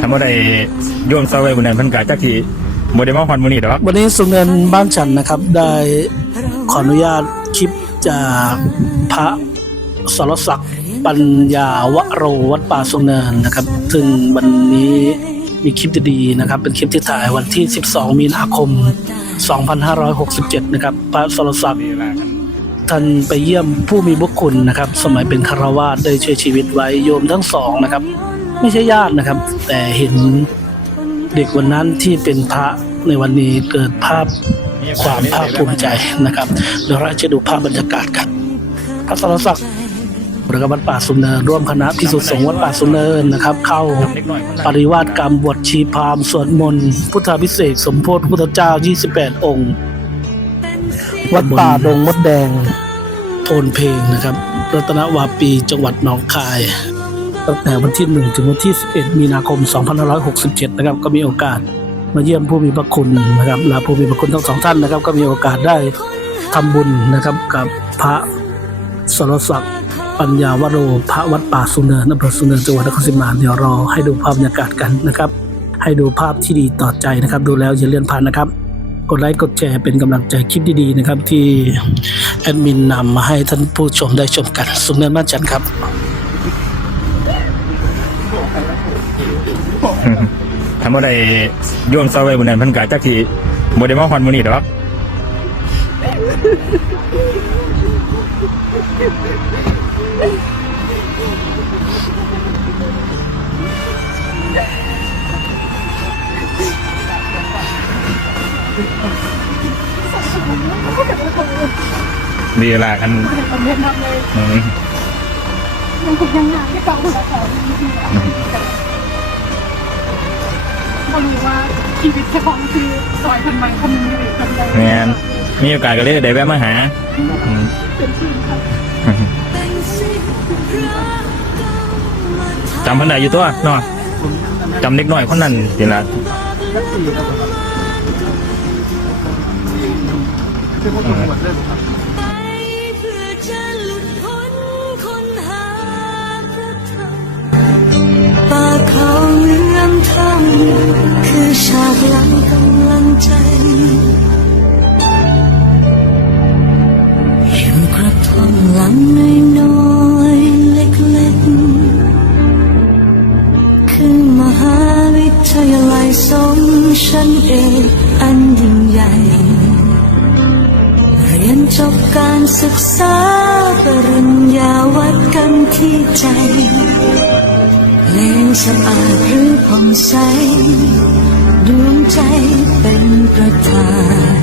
ทำอะไรโยมเสาไว้บนนั้นเพิ่นกะจักทีบ่ได้มาฮอดมื้อนี้ดอกวันนี้สุเนินบ้านฉันนะครับ ได้ขออนุญาตคลิปจากพระสรศักดิ์ปัญญาวโรวัดป่าสุเนินนะครับ ซึ่งวันนี้มีคลิปดีๆนะครับ เป็นคลิปที่ถ่ายวันที่ 12 มีนาคม 2567 นะครับ พระสรศักดิ์ ท่านไปเยี่ยมผู้มีบุญคุณนะครับ สมัยเป็นคารวาสได้ช่วยชีวิตไว้โยมทั้งสองนะครับ ไม่ใช่ญาตินะครับ แต่เห็นเด็กวันนั้นที่เป็นพระในวันนี้เกิดภาพความภาคภูมิใจนะครับเดี๋ยวเราจะดูภาพบรรยากาศกันพระสรศักดิ์หรือวัดป่าสุนเนิน ร่วมคณะพิสุทธิสงฆ์วัดป่าสุนเนินนะครับ เข้าปริวาสกรรมบวชชีพามสวดมนต์พุทธาพิเศษสมโพธิพุทธเจ้า 28 องค์ วัดป่าดงมดแดง โทนเพลงนะครับ รัตนวาปีจังหวัดหนองคาย ตั้งแต่วันที่ 1 ถึงวันที่ 11 มีนาคม 2567 นะครับ ก็มีโอกาสมาเยี่ยมผู้มีพระคุณนะครับและผู้มีพระคุณทั้งสองท่านนะครับ ก็มีโอกาสได้ทำบุญนะครับกับพระสรศักดิ์ปัญญาวโรพระวัดป่าสุเนินอำเภอสุเนินจังหวัดนครศรีมาเดี๋ยวรอให้ดูภาพบรรยากาศกันนะครับ ให้ดูภาพที่ดีต่อใจนะครับ ดูแล้วอย่าเลื่อนผ่านนะครับ กดไลค์กดแชร์เป็นกำลังใจคลิปดีๆนะครับ ที่แอดมินนำมาให้ท่านผู้ชมได้ชมกัน สุนเนินบ้านจันทร์ครับ ทำอะไรโยมเสาไว้บนนั้นเพิ่นกะจักที่บ่ได้มาฮอดมื้อนี้ดอก ดีละกันผมเรียนทำเลยอืมยังงยังงานที่เก่าหัวเขาเขารู้ว่าชีวิตเจ้าของคือซอยพันไม้คนหนึงอยู่คนใดแม่นมีโอกาสก็เลยได้แวะมาหาเป็นชื่อครับจำพิ่นได้อยู่ตัวเนาะจำเด็กน้อยคนนั้นสิละ ไปเพื่อจะหลุดพ้นคนหาพระธรรมป่าเขาเลื่อมทำคือฉากหลังกำลังใจอยู่กระท่อมหลังน้อยๆเล็กๆ คือมหาวิทยาลัยสมชั้นเอกอันยิ่งใหญ่ จบการศึกษาปริญญาวัดกันที่ใจเลงสะอาดหรือผ่องใสดวงใจเป็นประธาน